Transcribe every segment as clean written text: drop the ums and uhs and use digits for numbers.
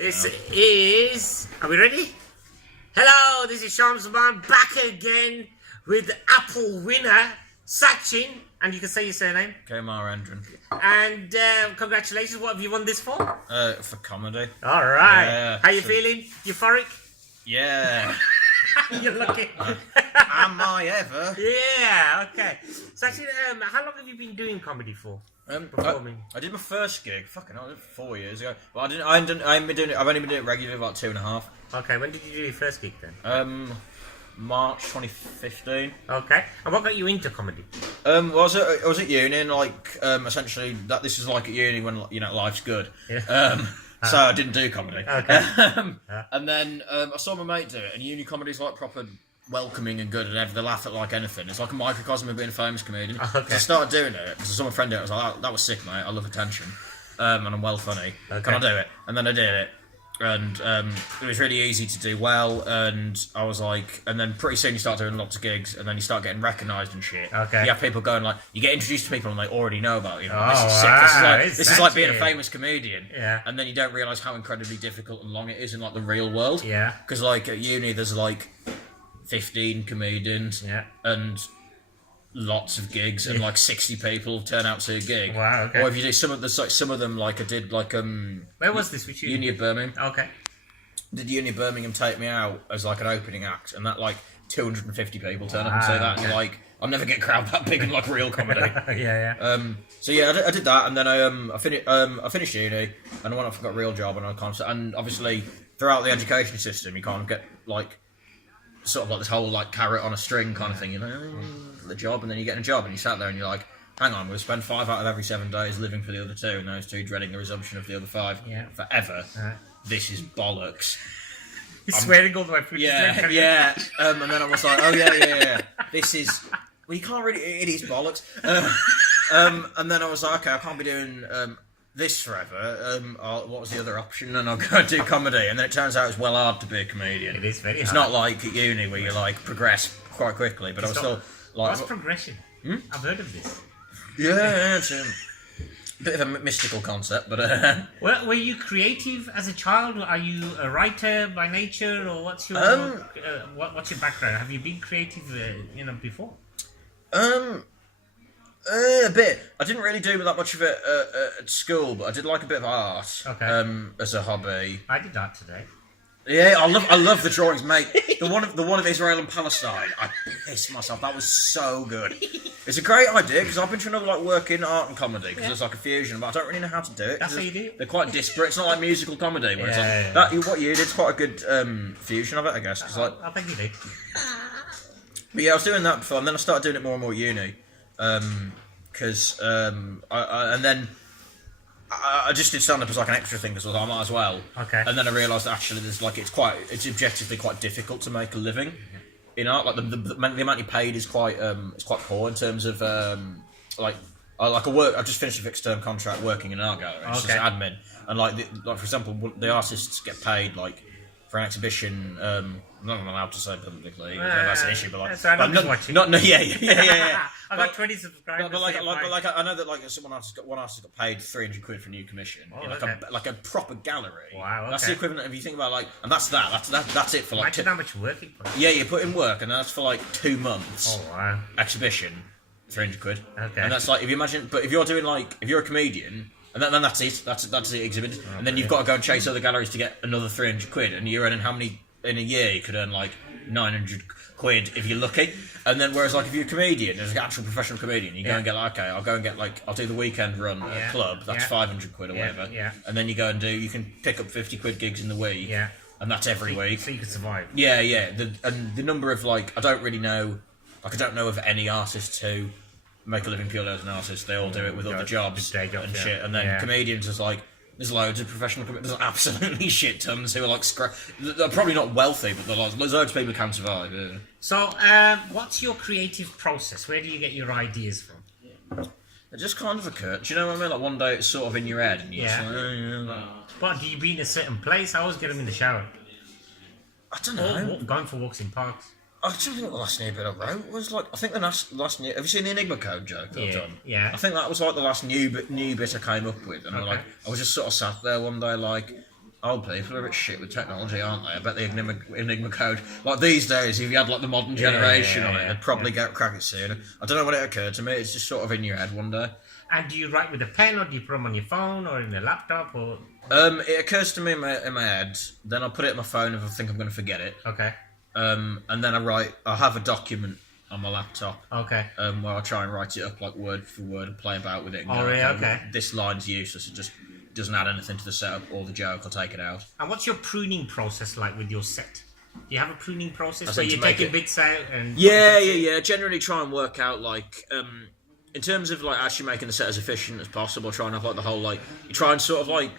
This is... Are we ready? Hello, this is Sham, Zaman, back again with the Apple winner, Sachin. And you can say your surname. Kumarendran. And congratulations, what have you won this for? For comedy. Alright. Yeah, How you feeling? Euphoric? Yeah. You're lucky. Am I ever? Yeah, okay. Sachin, how long have you been doing comedy for? Performing? I did my first gig, fucking hell, 4 years ago. But I've only been doing it regularly about 2.5. Okay, when did you do your first gig then? March 2015. Okay, and what got you into comedy? I was at uni, and essentially this is like at uni when life's good. Yeah. So I didn't do comedy. Okay. And then I saw my mate do it, and uni comedy's like proper welcoming and good, and they laugh at like anything. It's like a microcosm of being a famous comedian. Okay. So I started doing it because I saw my friend do it. I was like, that was sick, mate. I love attention, and I'm well funny. Okay. Can I do it? And then I did it. And it was really easy to do well, and I was like, and then pretty soon you start doing lots of gigs, and then you start getting recognised and shit. Okay. You have people going like, you get introduced to people and they already know about you. Oh, This is sick. wow. This is like being a famous comedian. Yeah. And then you don't realise how incredibly difficult and long it is in like the real world. Yeah. Because like at uni there's like 15 comedians. Yeah. And lots of gigs, and like 60 people turn out to a gig. Wow. Okay. Or if you do some of them, like I did like Where was this with you? Uni of Birmingham. Okay. Did Uni of Birmingham take me out as like an opening act, and that like 250 people turn up and say that, and you're like, I'll never get a crowd that big in like real comedy. Yeah. So yeah, I did that, and then I finished uni, and I went off and got a real job, and obviously throughout the education system, you can't get like sort of like this whole like carrot on a string kind of thing, the job, and then you get a job, and you sat there and you're like, hang on, we'll spend 5 out of every 7 days living for the other 2, and those 2 dreading the resumption of the other 5 forever. This is bollocks. He's swearing all the way through. Yeah. And then I was like, oh yeah. This is. Well, you can't really. It is bollocks. And then I was like, okay, I can't be doing this forever. What was the other option? And I'll go and do comedy. And then it turns out it's well hard to be a comedian. It is very hard. It's not like at uni where you like progress quite quickly. But I was still like. What's progression? I've heard of this. Yeah, it's a bit of a mystical concept, but. Were you creative as a child? Are you a writer by nature, or what's your what's your background? Have you been creative, before? A bit. I didn't really do that much of it at school, but I did like a bit of art. Okay. As a hobby. I did that today. Yeah, I love the drawings, mate. The one of Israel and Palestine. I pissed myself. That was so good. It's a great idea because I've been trying to like work in art and comedy because it's like a fusion, but I don't really know how to do it. That's how you do it. They're quite disparate. It's not like musical comedy where Yeah. what you did's quite a good fusion of it, I guess. I think you did. But yeah, I was doing that before, and then I started doing it more and more at uni, because I just did stand up as like an extra thing because I thought I might as well. Okay. And then I realised that actually it's objectively quite difficult to make a living in art. Like the amount you paid is quite poor in terms of I've just finished a fixed term contract working in an art gallery. It's just admin, and for example, the artists get paid like for an exhibition. I'm not allowed to say publicly. That's an issue, but like, I'm just watching. Yeah. I got 20 subscribers. But I know that like one artist got paid £300 for a new commission in like a proper gallery. Wow, okay. That's the equivalent if you think about and that's it for like. Imagine how much work it puts. Yeah, you put in work, and that's for like 2 months. Oh wow. Exhibition, £300. Okay. And that's like if you imagine, but if you're doing if you're a comedian. And then that's it. That's the exhibit. And then you've got to go and chase other galleries to get another £300, and you're earning how many in a year? You could earn like £900 if you're lucky. And then whereas if you're a comedian, as an actual professional comedian, you go and get I'll do the weekend run at a club. That's £500 or whatever. Yeah. And then you go and you can pick up £50 gigs in the week. Yeah. And that's every week. So you can survive. Yeah. The number of I don't really know. I don't know of any artists who make a living purely as an artist. They all do it with other jobs and shit. And then comedians is there's loads of professional comedians. There's absolutely shit tons who are they're probably not wealthy, but there's loads of people who can survive. Yeah. So, what's your creative process? Where do you get your ideas from? It just kind of occurred. Do you know what I mean? Like one day it's sort of in your head, and you're But do you be in a certain place? I always get them in the shower. I don't know. Or going for walks in parks. I don't think the last new bit I wrote was I think the last new. Have you seen the Enigma code joke that I've done? Yeah. I think that was the last new bit I came up with, and I was just sort of sat there one day Old people are a bit shit with technology, aren't they? I bet the Enigma code, like these days, if you had like the modern generation on it, they'd probably crack it sooner. I don't know when it occurred to me. It's just sort of in your head one day. And do you write with a pen, or do you put them on your phone, or in a laptop, or? It occurs to me in my head. Then I'll put it in my phone if I think I'm going to forget it. Okay. And then I have a document on my laptop. Okay. Where I try and write it up like word for word and play about with it. And really? Okay. This line's useless. It just doesn't add anything to the setup or the joke. I'll take it out. And what's your pruning process like with your set? Do you have a pruning process I where think you're to make taking it- bits out and? Yeah. Generally, try and work out like in terms of like actually making the set as efficient as possible. Try and have like the whole like you try and sort of like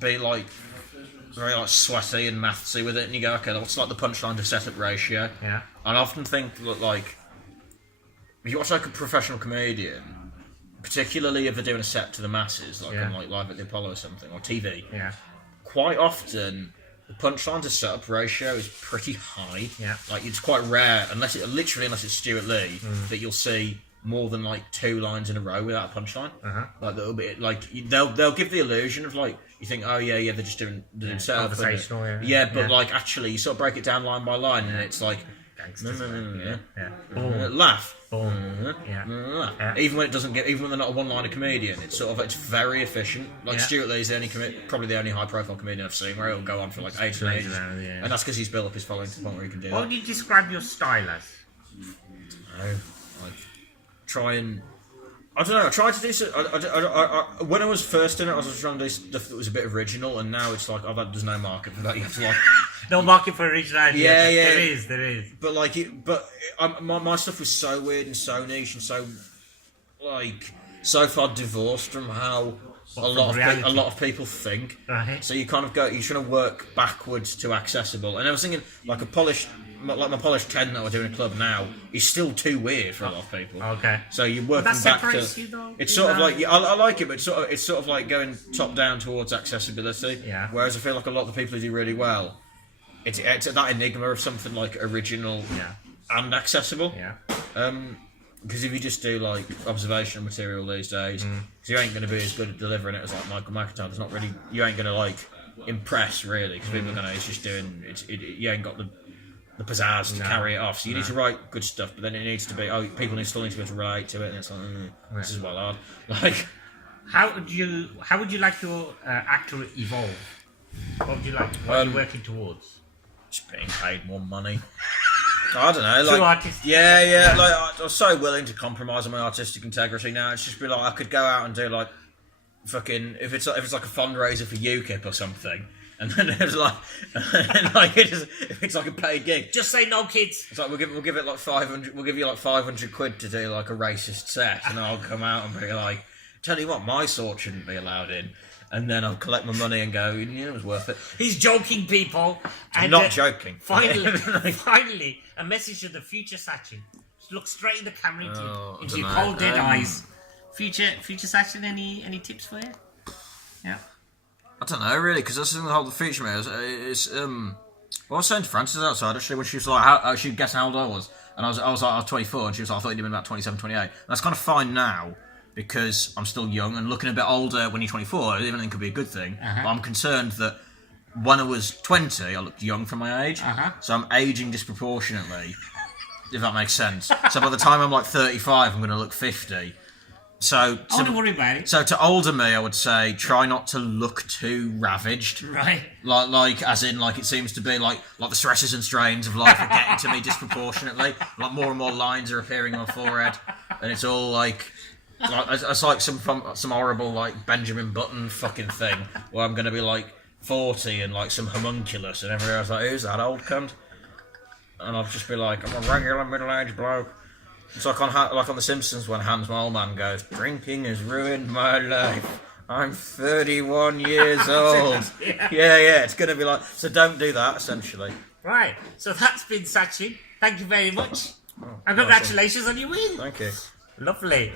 be like very like sweaty and mathsy with it, and you go, okay, what's like the punchline to setup ratio? Yeah. And I often think that like if you watch like a professional comedian, particularly if they're doing a set to the masses, like on like Live at the Apollo or something, or TV, quite often the punchline to setup ratio is pretty high. Yeah. Like it's quite rare, unless it's Stuart Lee, that you'll see more than like 2 lines in a row without a punchline. Like that'll be like they'll give the illusion of like you think, oh yeah, they're just doing setup, conversational, but like actually you sort of break it down line by line, and it's like laugh. Even when it doesn't get, even when they're not a one-liner comedian, it's very efficient. Like Stuart Lee's probably the only high-profile comedian I've seen where he'll go on for like 8 minutes, and that's because he's built up his following to the point where he can do that. What would you describe your style as? I don't know. I tried to do so. When I was first in it, I was trying to do stuff that was a bit original, and now it's like, there's no market for that. You have to like. No market for originality. Yeah. There is. But like, my stuff was so weird and so niche and so far divorced from how a lot of people think. Right. So you kind of you're trying to work backwards to accessible. And I was thinking like my polished 10 that I do in a club now is still too weird for a lot of people. Okay. So you're working that back separates to. you, though, It's sort of like I like it, but it's sort of like going top down towards accessibility. Yeah. Whereas I feel like a lot of the people who do really well, it's that enigma of something like original and accessible. Yeah. Because if you just do like observational material these days, you ain't going to be as good at delivering it as like Michael McIntyre. There's not really, you ain't going to like impress really, because people are going to. It's just doing. You ain't got the pizzazz to carry it off. So you need to write good stuff, but then it needs to be. People still need to be able to relate to it, and it's like this is well hard. Like, how would you like your actor to evolve? What would you like? What are you working towards? Just being paid more money. I don't know, True artist. Yeah. Like I'm so willing to compromise on my artistic integrity now. It's just be like I could go out and do like fucking if it's like a fundraiser for UKIP or something, and then it's like, if it's like a paid gig, Just say no, kids. it's like we'll give it like 500. We'll give you like 500 quid to do like a racist set, and I'll come out and be like, tell you what, my sort shouldn't be allowed in. And then I'll collect my money and go, it was worth it. He's joking, people. I'm not joking. Finally, a message to the future Sachin. Just look straight in the camera into your cold, dead eyes. Future Sachin, any tips for you? Yeah. I don't know, really, because that's the whole future man is. Well, I was saying to Frances outside, actually, when she was like, she guessed how old I was. And I was like, I was 24, and she was like, I thought you'd been about 27, 28. And that's kind of fine now, because I'm still young, and looking a bit older when you're 24, everything could be a good thing. But I'm concerned that when I was 20, I looked young for my age. So I'm aging disproportionately, if that makes sense. So by the time I'm like 35, I'm going to look 50. So Don't worry about it. So to older me, I would say try not to look too ravaged. Right. Like as in like it seems to be like the stresses and strains of life are getting to me disproportionately. Like more and more lines are appearing on my forehead, and it's all like it's like some horrible like Benjamin Button fucking thing where I'm going to be like 40 and like some homunculus, and everyone's like, who's that old cunt? And I'll just be like, I'm a regular middle-aged bloke. It's like on The Simpsons when Hans, my old man, goes, drinking has ruined my life. I'm 31 years old. Yeah, it's going to be like, so don't do that, essentially. Right, so that's been Sachin. Thank you very much. And congratulations on your win. Thank you. Lovely.